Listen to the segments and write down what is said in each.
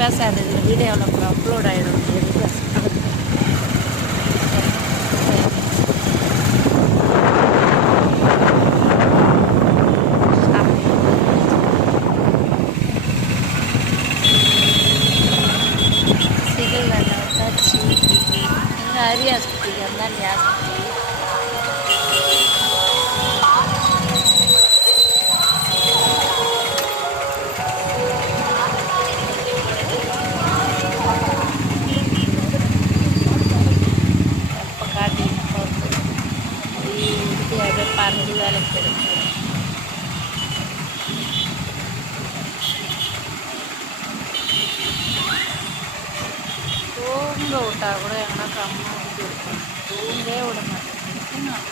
பேசாது இந்த வீடியோவில் அப்புறம் அப்லோட் ஆகிடும். சிகில் வேலை வந்தாச்சு. இங்கே அரி ஆஸ்பத்திரிக்கு இருந்தாண்டி ஆஸ்பத்திரி. எப்போ காட்டி அப்படியே பறந்து வேலைக்கு போயிடும். தூங்க விட்டா கூட எங்கன்னா கம்மா விட்டு இருப்பேன். தூங்கவே விட மாட்டேன். நான்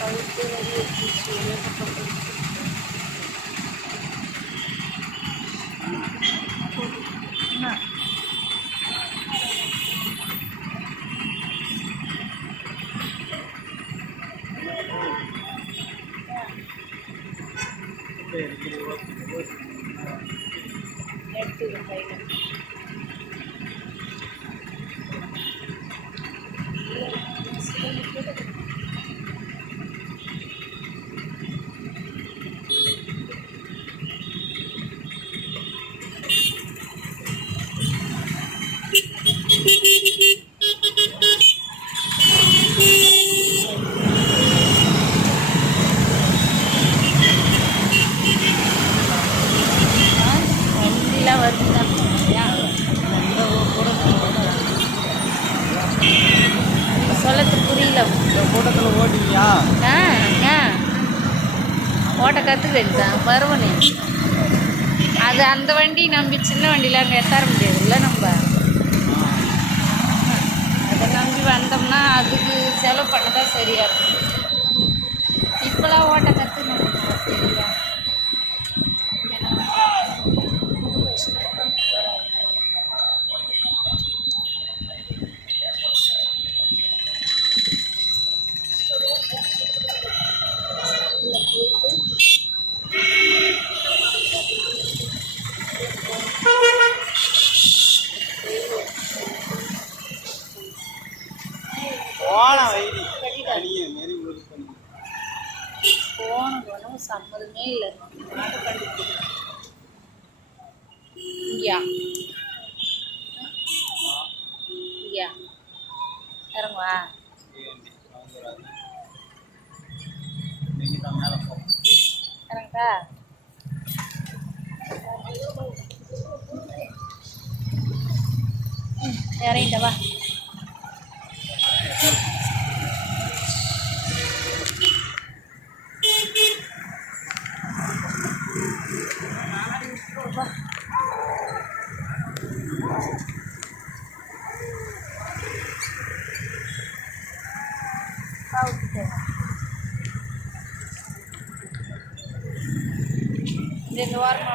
கழுத்து வலி வச்சு ஒரே பக்கம் என்ன எடுத்துக்க கையில் வண்டிலாம் வருது தான் சொல்லத்து புரியல. கூட்டத்தில் ஓட்டியா? ஓட்ட கற்றுக்கிட்டு தான் பருவனே. அது அந்த வண்டி நம்பி சின்ன வண்டியில் அங்கே எத்தார முடியாதுல்ல நம்ம. அதை நம்பி வந்தோம்னா அதுக்கு செலவு பண்ண தான் சரியாக இருக்கும். இப்போலாம் ஓட்ட கற்றுக்கணும் தெரியல. போனது ஒன்றும் சம்மதமே இல்லை. இங்கயா இங்கயா இறங்குவா இறங்கா இறங்கிட்டவா. இந்த வாரம்